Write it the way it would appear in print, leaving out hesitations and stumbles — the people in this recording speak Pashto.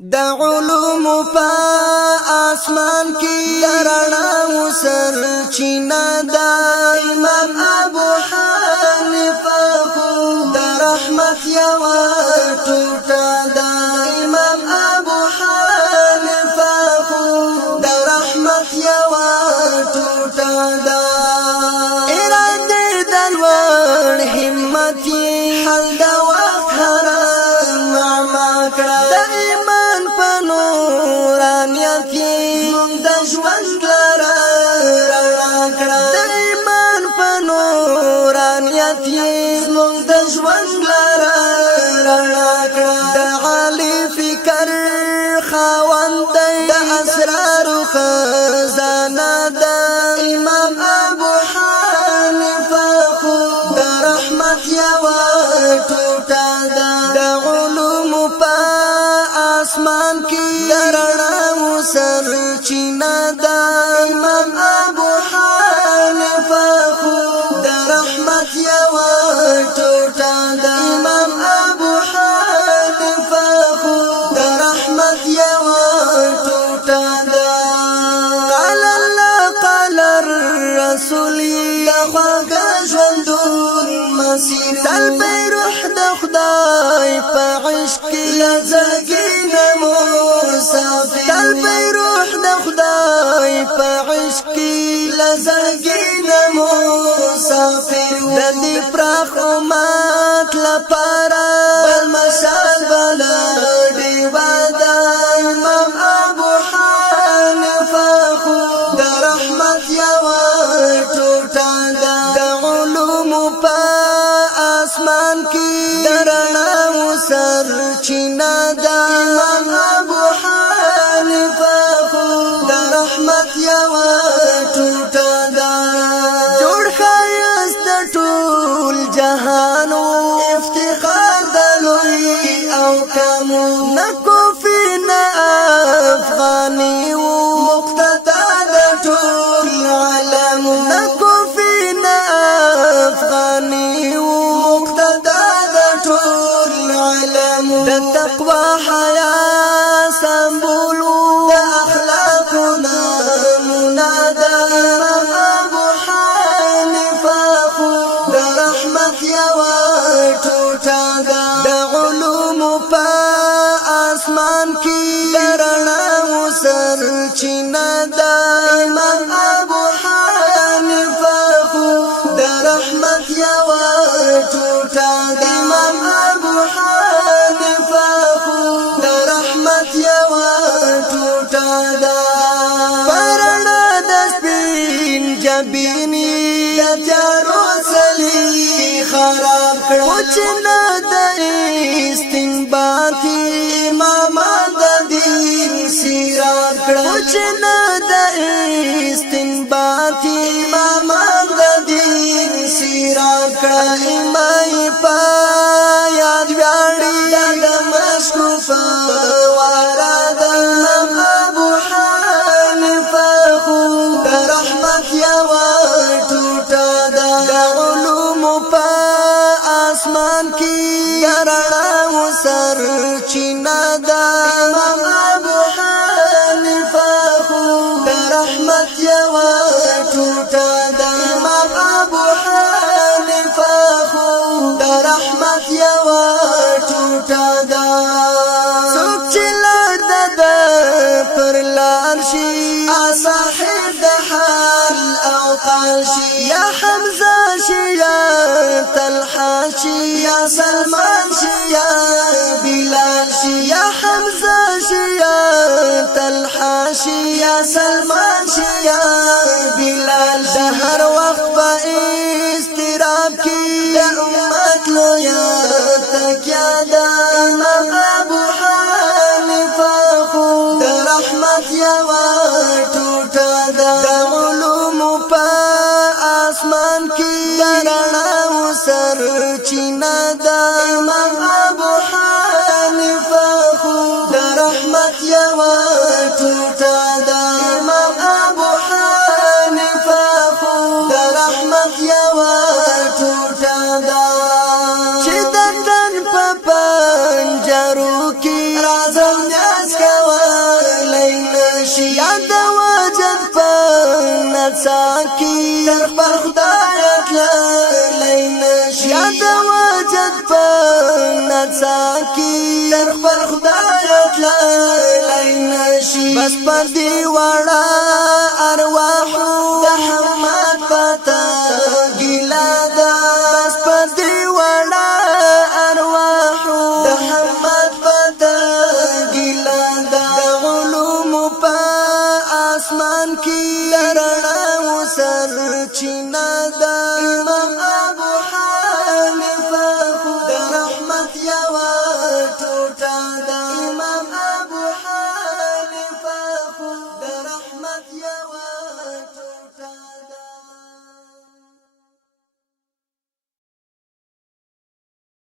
د علوم په اسمان کې رڼا وسر چینا د امام ابو حنیفه خو د رحمت یو ټوټه د امام ابو حنیفه خو د رحمت یو ټوټه د اراده د لوړ همت حل د وخت حرام معما کړه ژوند لرا رڼا کړه د ایمان په نورانیت یې زموږ د ژوند لرا رڼا کړه د عالي فکر خاوند د اسرارو خزانه د امام ابو حنیفه خو د رحمت یوه ټوټه ده د علومو په اسمان کې د رڼا سر چینا دا امام ابو حنیفه خو د رحمت یو ټوټه دا امام ابو حنیفه خو د رحمت یو ټوټه دا قال الله قال الرسول لخواګ ژوندون مسیر تل په روح د خدای په عشق لزګین مسافر تل په روح د خدای په عشق لزګین مسافر د دې پراخ امت لپاره بل مشال بلا دی ودا امام ابو حنیفه خو د رحمت یو ټوټه ده د علوم په اسمان کې د رڼا سر چینا ده امام ابو حنیفه خو د رحمت یو ټوټه ده جوړ ښایست د ټول جهان افتخار د لوی او کمو نه کوفی نه افغاني مقتدا د ټول عالم نه کوفی نه افغاني مقتدا د ټول عالم د تقوا حیا سمبول د اخلاق نمونه د امام ابو حنیفه خو د رحمت یو ټوټه ده د علوم په اسمان کې د رڼا سر چینا د امام ابو حنیفه خو د رحمت یو ټوټه ده امام ابو حنیفه خو د رحمت یو ټوټه ده پرنا د سپین جبینی د تیارو سلی خراب کړه چې نه د استنباط امام د دین سیراب کړه چې نه د استنباط امام د دین سیراب کړه ایمای په یاد ویاړي د مشکوفه واره د امام ابو حنیفه خو د رحمت یو ټوټه ده د علوم په اسمان کې د رڼا سر چینا ده امام ابو حنیفه خو د رحمت یو ټوټه ده امام ابو حنیفه خو د رحمت یو ټوټه ده څوک چې لار ده پر لار شي صاحب د حال او قال شي یا حمزه شي یا طلحه شي یا سلمان شي یا بلال شي یا حمزه شي یا طلحه شي یا سلمان شي یا بلال شي هر وخت په استراب کې د امت لویا تکیا ده امام ابو حنیفه خو د رحمت یو ټوټه ده د علوم په اسمان کې د رڼا سر چینا ده امام ابو حنیفه خو د رحمت یو ټوټه ده امام ابو حنیفه خو د رحمت یو ټوټه ده چې د تن په پنجرو کې راځم خپل خدای تلای نشي بس پر دی وړا ارواح د حمد پتا ګیلا دا بس پر دی وړا ارواح د حمد پتا ګیلا دا علوم په اسمان کې رڼا وسر چینا دا